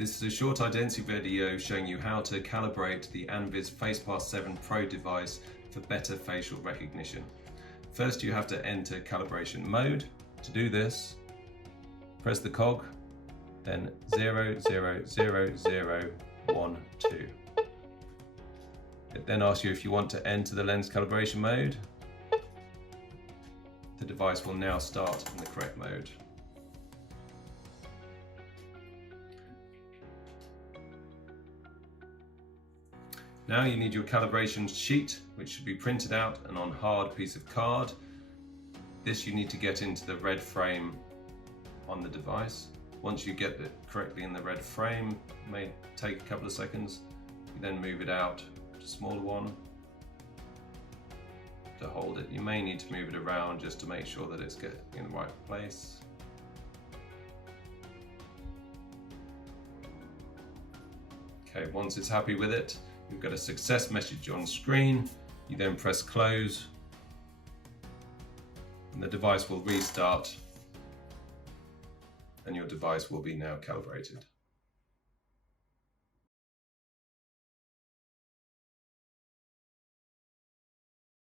This is a short Idency video showing you how to calibrate the Anviz FacePass 7 Pro device for better facial recognition. First, you have to enter calibration mode. To do this, press the cog, then 0000012. It then asks you if you want to enter the lens calibration mode. The device will now start in the correct mode. Now you need your calibration sheet, which should be printed out and on hard piece of card. This you need to get into the red frame on the device. Once you get it correctly in the red frame, it may take a couple of seconds. You then move it out to a smaller one to hold it. You may need to move it around just to make sure that it's getting in the right place. Okay, once it's happy with it, you've got a success message on screen. You then press close and the device will restart and your device will be now calibrated.